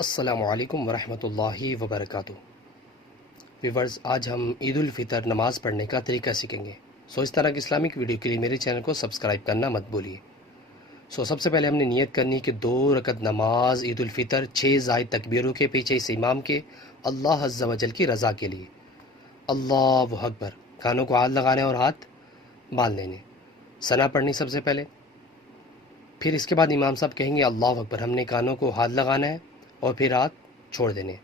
السلام علیکم ورحمۃ اللہ وبرکاتہ۔ ویورز، آج ہم عید الفطر نماز پڑھنے کا طریقہ سیکھیں گے۔ اس طرح کی اسلامک ویڈیو کے لیے میرے چینل کو سبسکرائب کرنا مت بھولیے۔ سب سے پہلے ہم نے نیت کرنی کہ 2 رکعت نماز عید الفطر 6 زائد تکبیروں کے پیچھے اس امام کے اللہ عز و جل کی رضا کے لیے۔ اللہ اکبر، کانوں کو ہاتھ لگانے اور ہاتھ باندھ لینے، ثنا پڑھنی سب سے پہلے۔ پھر اس کے بعد امام صاحب کہیں گے اللہ اکبر، ہم نے کانوں کو ہاتھ لگانا ہے اور پھر ہاتھ چھوڑ دینے۔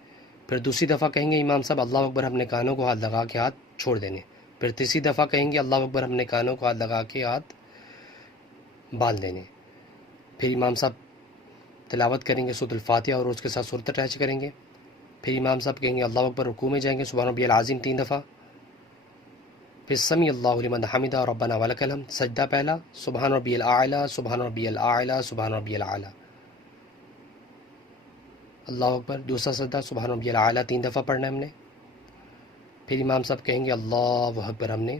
پھر دوسری دفعہ کہیں گے امام صاحب اللہ اکبر، ہم نے کانوں کو ہاتھ لگا کے ہاتھ چھوڑ دینے۔ پھر تیسری دفعہ کہیں گے اللہ اکبر، ہم نے کانوں کو ہاتھ لگا کے ہاتھ باندھ دینے۔ پھر امام صاحب تلاوت کریں گے سورۃ الفاتحہ اور اس کے ساتھ سورۃ اٹیچ کریں گے۔ پھر امام صاحب کہیں گے اللہ اکبر، رکوع میں جائیں گے سبحان ربی العظیم 3 دفعہ۔ پھر سمیع اللہ لمن حمدہ ربنا ولک الحمد، سجدہ پہلا سبحان ربی الاعلیٰ سبحان ربی الاعلیٰ سبحان ربی الاعلیٰ، اللہ اکبر۔ دوسرا سجدہ سبحان ربی الاعلیٰ 3 دفعہ پڑھنا ہے ہم نے۔ پھر امام صاحب کہیں گے اللہ اکبر، ہم نے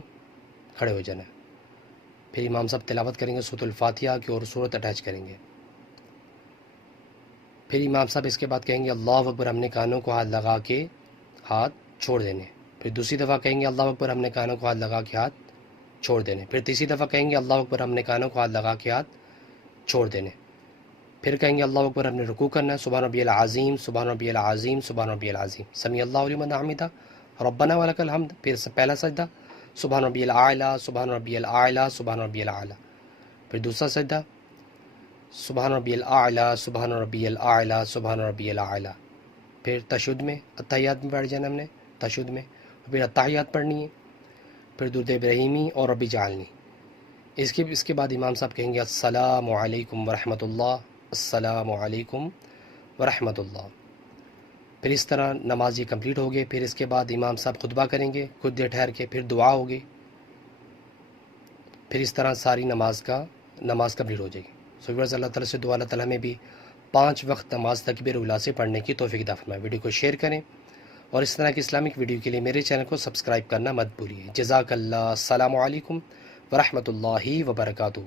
کھڑے ہو جانا ہے۔ پھر امام صاحب تلاوت کریں گے سورۃ الفاتحہ کی اور سورۃ اٹیچ کریں گے۔ پھر امام صاحب اس کے بعد کہیں گے اللہ اکبر، ہم نے کانوں کو ہاتھ لگا کے ہاتھ چھوڑ دینے۔ پھر دوسری دفعہ کہیں گے اللہ اکبر، ہم نے کانوں کو ہاتھ لگا کے ہاتھ چھوڑ دینے۔ پھر تیسری دفعہ کہیں گے اللہ اکبر، ہم نے کانوں کو ہاتھ لگا کے ہاتھ چھوڑ دینے۔ پھر کہیں گے اللہ اکبر، ہم نے رکوع کرنا ہے سبحان ربی العظیم سبحان ربی العظیم سبحان ربی العظیم، سمیع اللہ لمن حمدہ ربنا ولک الحمد۔ پھر پہلا سجدہ سبحان ربی الاعلیٰ سبحان ربی الاعلیٰ سبحان ربی الاعلیٰ۔ پھر دوسرا سجدہ سبحان ربی الاعلیٰ سبحان ربی الاعلیٰ سبحان ربی الاعلیٰ۔ پھر تشہد میں اتحیات میں بیٹھ جانا ہم نے، تشہد میں پھر اتحیات پڑھنی ہے، پھر درود ابراہیمی اور ربی جعلنی۔ اس کے بعد امام صاحب کہیں گے السلام علیکم ورحمۃ اللہ، السلام علیکم ورحمۃ اللہ۔ پھر اس طرح نماز یہ کمپلیٹ ہوگی۔ پھر اس کے بعد امام صاحب خطبہ کریں گے کچھ دیر ٹھہر کے، پھر دعا ہوگی۔ پھر اس طرح ساری نماز کمپلیٹ ہو جائے گی۔ ویورز، اللہ تعالیٰ سے دعا اللہ تعالیٰ ہمیں بھی 5 وقت نماز تکبیر اولیٰ سے پڑھنے کی توفیق عطا فرمائے۔ ویڈیو کو شیئر کریں اور اس طرح کی اسلامک ویڈیو کے لیے میرے چینل کو سبسکرائب کرنا مت بھولیے۔ جزاک اللہ، السلام علیکم ورحمۃ اللہ وبرکاتہ۔